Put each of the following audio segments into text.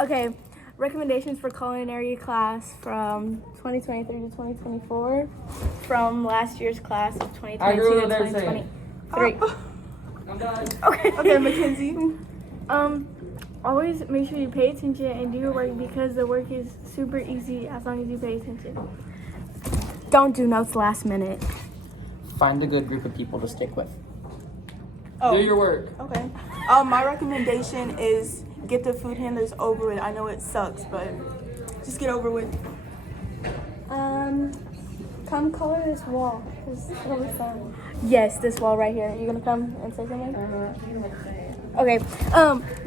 Okay, recommendations for culinary class from 2023 to 2024 from last year's class of 2022 to 2023. I'm done. Okay, Mackenzie. Always make sure you pay attention and do your work because the work is super easy as long as you pay attention. Don't do notes last minute. Find a good group of people to stick with. Oh. Do your work. Okay. My recommendation is get the food handlers over with. I know it sucks, but just get over with. Come color this wall because it'll be fun. Yes, this wall right here. You gonna come and say something? Okay.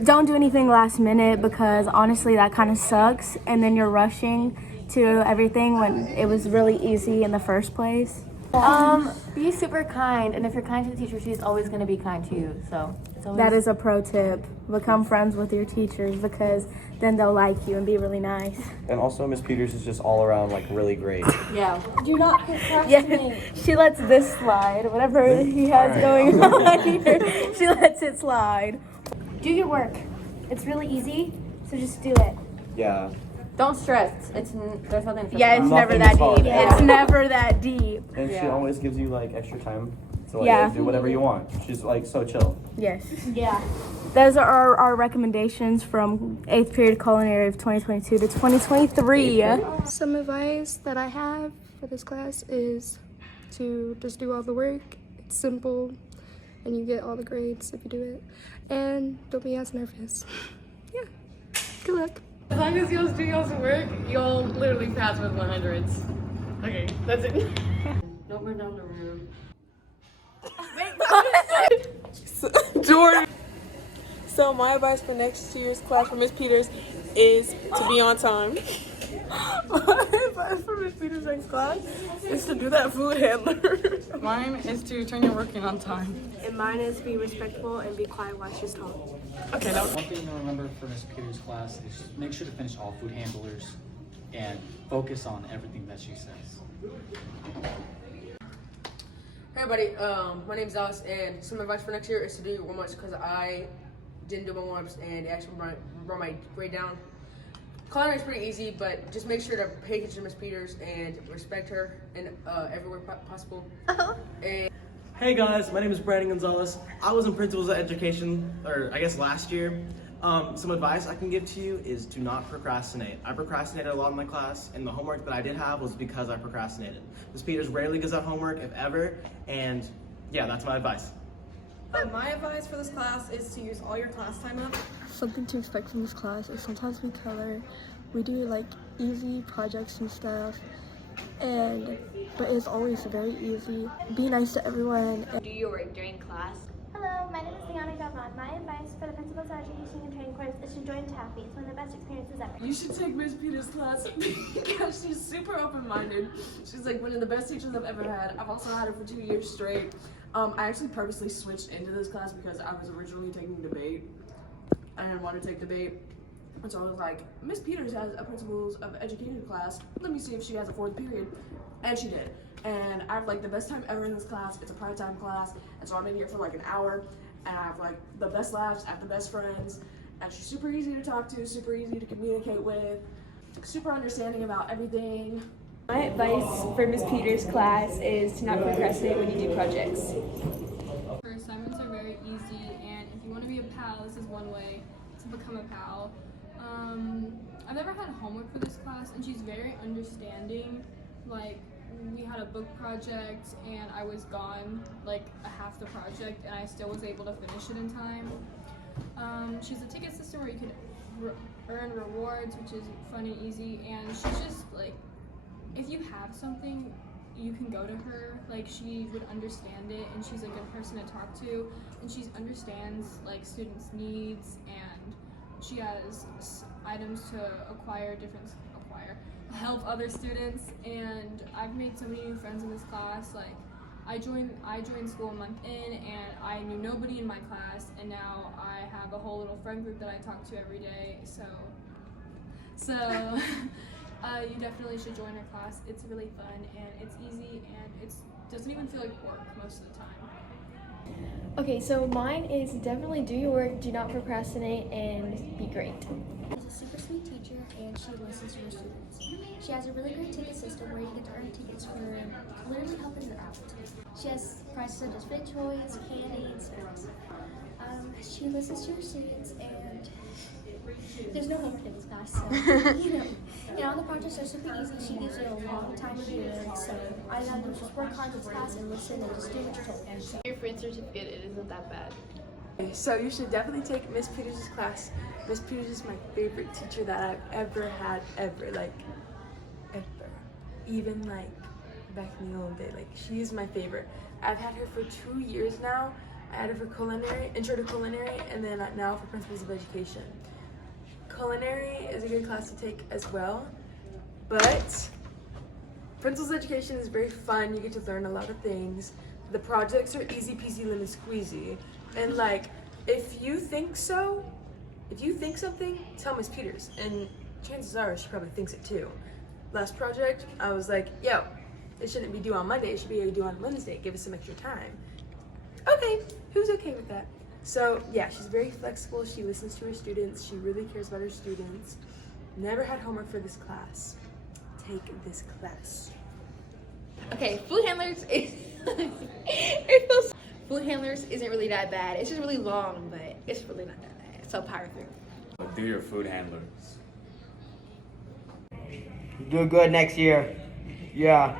Don't do anything last minute because honestly that kind of sucks, and then you're rushing to everything when it was really easy in the first place. Be super kind, and if you're kind to the teacher, she's always going to be kind to you. So it's always... That is a pro tip. Become friends with your teachers because then they'll like you and be really nice. And also, Miss Peters is just all around like really great. Yeah. Do not procrastinate. Yeah, she lets this slide. Whatever he has going on here, she lets it slide. Do your work. It's really easy, so just do it. Yeah. Don't stress. There's nothing. Yeah, it's never Nothing that is hard. deep. Yeah. It's never that deep. And she Yeah. always gives you like extra time to like Yeah. do whatever you want. She's like so chill. Yes. Yeah. Those are our recommendations from 8th period culinary of 2022 to 2023. Some advice that I have for this class is to just do all the work. It's simple and you get all the grades if you do it. And don't be as nervous. Yeah. Good luck. As long as y'all do y'all's work, you'll literally pass with 100s. Okay, that's it. Don't burn down the room. Jordan. So my advice for next year's class for Miss Peters is to be on time. My advice for Miss Peters' next class is to do that food handler. Mine is to turn your work in on time. And mine is be respectful and be quiet while she's talking. Okay, that was One thing to remember for Miss Peters' class is just make sure to finish all food handlers and focus on everything that she says. Hey everybody, my name is Alex, and some advice for next year is to do your warm-ups because I didn't do my warm-ups and it actually brought my grade down. Culinary is pretty easy, but just make sure to pay attention to Miss Peters and respect her in every way possible. And Hey guys, my name is Brandon Gonzalez. I was in Principals of Education, or I guess last year. Some advice I can give to you is do not procrastinate. I procrastinated a lot in my class, and the homework that I did have was because I procrastinated. Ms. Peters rarely gives out homework, if ever, and yeah, that's my advice. my advice for this class is to use all your class time up. Something to expect from this class is sometimes we color, we do like easy projects and stuff, but it's always very easy. Be nice to everyone. Do your work during class. Hello, my name is Liana Galvan. My advice for the Principals of Education and Training course is to join TAFE. It's one of the best experiences ever. You should take Miss Peters' class because she's super open-minded. She's like one of the best teachers I've ever had. I've also had her for 2 years straight. I actually purposely switched into this class because I was originally taking debate. I didn't want to take debate. And so I was like, Miss Peters has a Principals of Education class. Let me see if she has a 4th period. And she did. And I have like the best time ever in this class. It's a private time class. And so I'm in here for like an hour. And I have like the best laughs, I have the best friends. And she's super easy to talk to, super easy to communicate with, super understanding about everything. My advice for Miss Peters' class is to not procrastinate when you do projects. Her assignments are very easy, and if you want to be a pal, this is one way to become a pal. I've never had homework for this class, and she's very understanding. Like, we had a book project, and I was gone like a half the project, and I still was able to finish it in time. She's a ticket system where you can earn rewards, which is fun and easy, and she's just like, if you have something, you can go to her. Like, she would understand it, and she's a good person to talk to, and she understands like students' needs, and she has items to help other students. And I've made so many new friends in this class. Like, I joined school a month in, and I knew nobody in my class, and now I have a whole little friend group that I talk to every day. So you definitely should join her class. It's really fun, and it's easy, and it doesn't even feel like work most of the time. Okay, so mine is definitely do your work, do not procrastinate, and be great. It's a super and she listens to her students. She has a really great ticket system where you get to earn tickets for literally helping her out. She has prizes such as fit toys, candy, and snacks. She listens to her students, and there's no homework in this class, so all the projects are super easy. She gives it a long time to do it, so all you gotta do is just work hard in this class and listen and just do what you're told. So. Your friend certificate, it isn't that bad. So you should definitely take Miss Peters' class. Miss Peters is my favorite teacher that I've ever had, ever. Even back in the old day, she is my favorite. I've had her for 2 years now. I had her for culinary, intro to culinary, and then now for principles of education. Culinary is a good class to take as well, but principles of education is very fun. You get to learn a lot of things. The projects are easy peasy lemon squeezy, and if you think something, tell Miss Peters, and chances are she probably thinks it too. Last project, I was like, yo, it shouldn't be due on Monday, it should be due on Wednesday, give us some extra time. Okay, who's okay with that? So yeah, she's very flexible, she listens to her students, she really cares about her students. Never had homework for this class. Take this class. Okay, food handlers is food handlers isn't really that bad. It's just really long, but it's really not that bad. So power through. Do your food handlers. Do good next year. Yeah.